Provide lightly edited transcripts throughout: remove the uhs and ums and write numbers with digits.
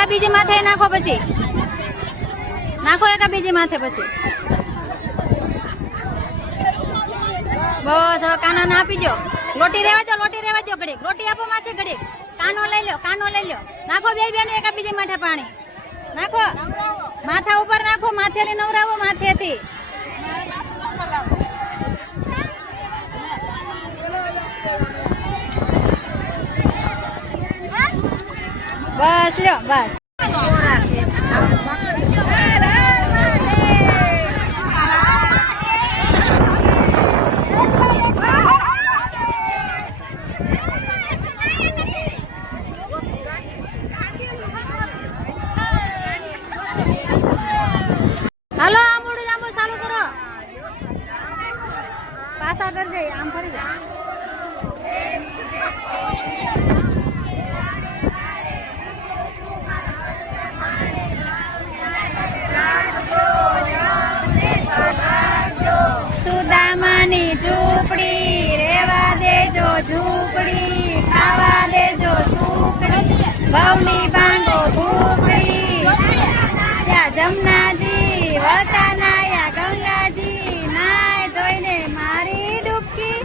એકા બીજી માથે નાખો, પછી નાખો એકા બીજી માથે, પછી બસ. હવે કાનો ના આપી દો, લોટી રેવા દો, લોટી રેવા દો, ઘડીક રોટી આપો માસી, ઘડીક કાનો લઈ લો, કાનો લઈ લો. નાખો બે બેનો એકા બીજી માથે પાણી નાખો, માથા ઉપર નાખો, માથેથી નવરાવો, માથેથી. બસ લ્યો, બસ. હાલો આંબુડી જાંબુ ચાલુ કરો, પાછા કરજે, આમ ફરી જા. સુદામાની ઝૂંપડી રેવા દેજો, ઝૂંપડી ખાવા દેજો, સુકડી ભવની ભાંગો ભૂખડી. ત્યાં જમનાજી વળતા નાયા, ગંગાજી નાય ધોઈને મારી ડૂબકી.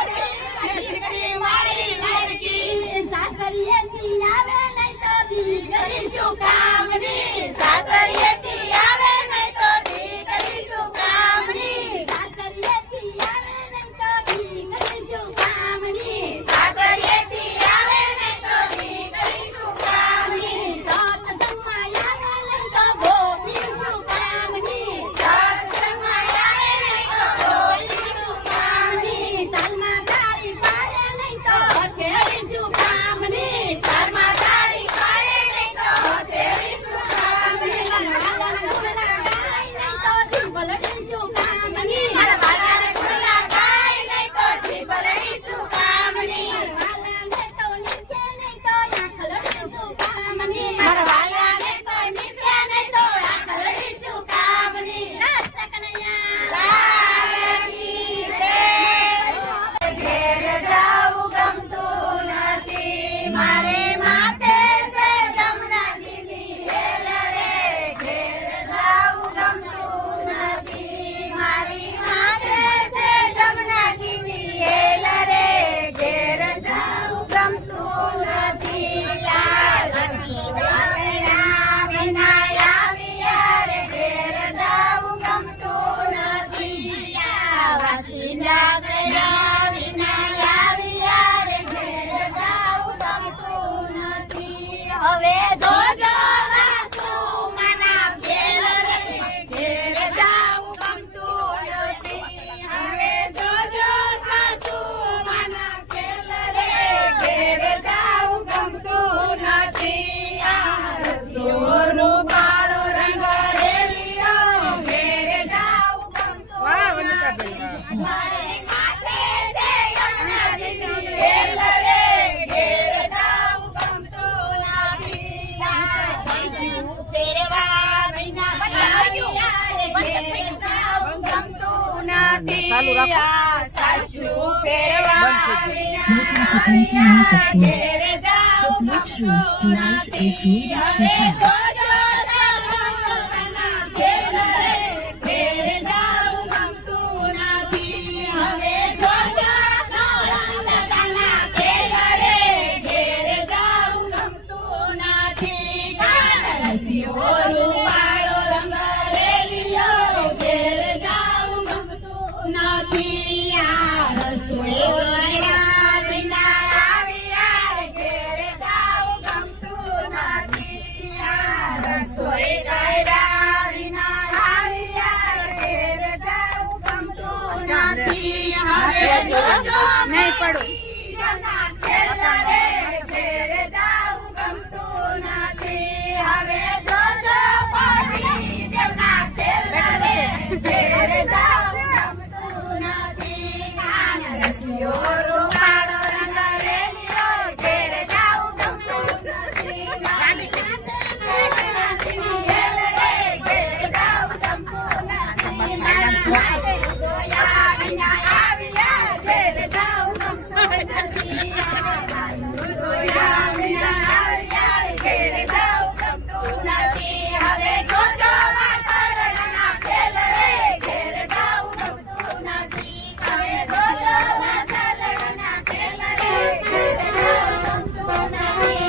દીકરી મારી લાડકી સાસરીએથી આવે નહીં તો દીકરી શું કામની સાસરીએથી આવે નહીં તો દીકરી શું કામની સાસરીએથી આવે નહીં તો દીકરી શું કામની સાસરીએથી આવે નહીં તો દીકરી શું કામની સત્સંગમાં આવે નહીં તો ગોપી શું કામની સત્સંગમાં આવે નહીં તો ગોપી શું કામની તાલમાં તાળી પાડે નહીં તો હથેળી શું કામની તાલમાં તાળી પાડે નહીં તો હથેળી શું કામની વાલાને ખુલ્લા ગાય નહીં તો જીભલડી શું કામની મારા વાલાને ખુલ્લા ગાય નહીં તો જીભલડી શું કામની વાલાને તો નીચે નહીં તો આંખલડી શું કામની મારા વાલાને તો નીચે નહીં તો આંખલડી શું કામની કૃષ્ણ કનૈયા લાલ કી જય ઘેર જાવું ગમતું નથી મારે માથે છે જમનાજીની હેલ રે ઘેર જાવું ગમતું નથી મારી માથે છે જમનાજીની હેલ રે ઘેર જાવું ગમતું નથી લાલ સિવાયના વિના આવ્યા રે ઘેર જાવું ગમતું નથી વાસીના ગયા વિના આવ્યા રે ઘેર જાવું ગમતું નથી હવે જોજો સાસુ માના ઘેર રે ઘેર જાવું ગમતું નથી હવે જોજો સાસુ માના ઘેર રે ઘેર જાવું ગમતું નથી આ રસિયો રૂપાળો રંગ રેલિયો ઘેર જાવું ગમતું મારે માથે છે યમુનાજીની હેલ રે ઘેર જાવું ગમતું નથી સાસુ પહેરવા વિના આવ્યા રે ઘેર જાવું ગમતું નથી સાસુ પહેરવા વિના આવ્યા ઘેર જાવું ગમતું નથી હવે જોજો સાસુના ઘેર રે ઘેર જાવું ગમતું નથી હવે જોજો સાસુના ઘેર રે ઘેર જાવું ગમતું નથી રસિયો રૂપાળો રંગ રેલિયો ઘેર જાવું ગમતું નથી આ રસોઈ કર્યા વિના આવ્યા રે ઘેર જાવું ગમતું નથી આ રસોઈ કર્યા વિના આવ્યા રે ઘેર જાવું ગમતું નથી હવે જોજો નહીં પડું જના ખેલ રે ઘેર જાવું ગમતું નથી હવે જોજો પાડી દેવના ખેલ રે ઘેર જાવું ગમતું નથી કાન રસિયો રૂપાળો રંગ રેલિયો ઘેર જાવું ગમતું નથી નાની નાની ખેલ રે ઘેર જાવું ગમતું નથી ગોયા વિના આવ્યા ઘેર જાવું ગમતું નથી ગોયા વિના આવ્યા ઘેર જાવું ગમતું નથી હવે જોજો વાસરણના ખેલ રે ઘેર જાવું ગમતું નથી હવે જોજો વાસરણના ખેલ રે ઘેર જાવું ગમતું નથી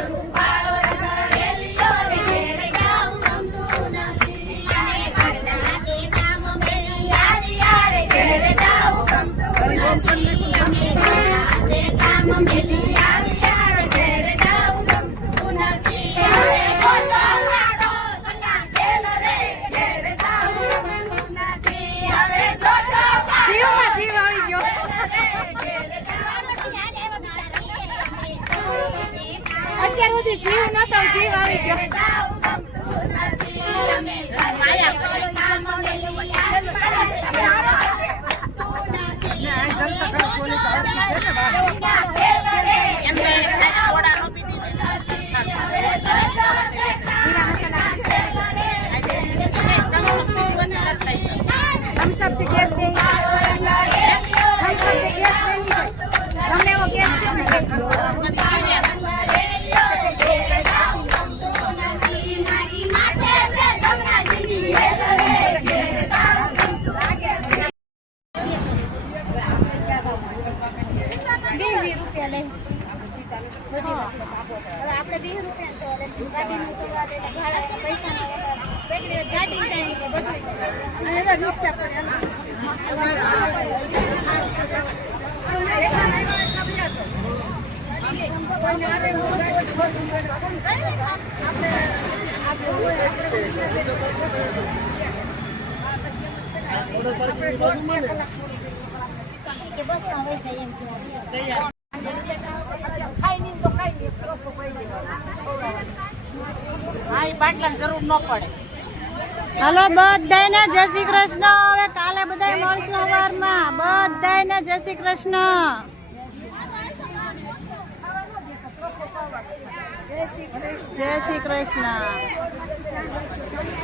રૂપાળો રંગ રેલિયો રે ઘેર જાવું ગમતું નથી અને વાસણા કે નામ મેલી આવ્યા રે ઘેર જાવું ગમતું નથી અમે વાસણા કે નામ મેલી આવ્યા રે ઘેર જાવું ગમતું નથી હવે જોજો લાડો સના ખેલ રે ઘેર જાવું ગમતું નથી હવે જોજો જીવમાં જીવ આવી ગયો અત્યાર સુધી જીવ નતો જીવ આવી ગયો हम सब से गैस देंगे हम सब से गैस देंगे हमने वो गैस ગાડી જાય કે બધું અને તો રિક્ષા પર હાલો બધાને જય શ્રી કૃષ્ણ. હવે કાલે બધા મળશું સવારમાં. બધાને જય શ્રી કૃષ્ણ. જય શ્રી કૃષ્ણ.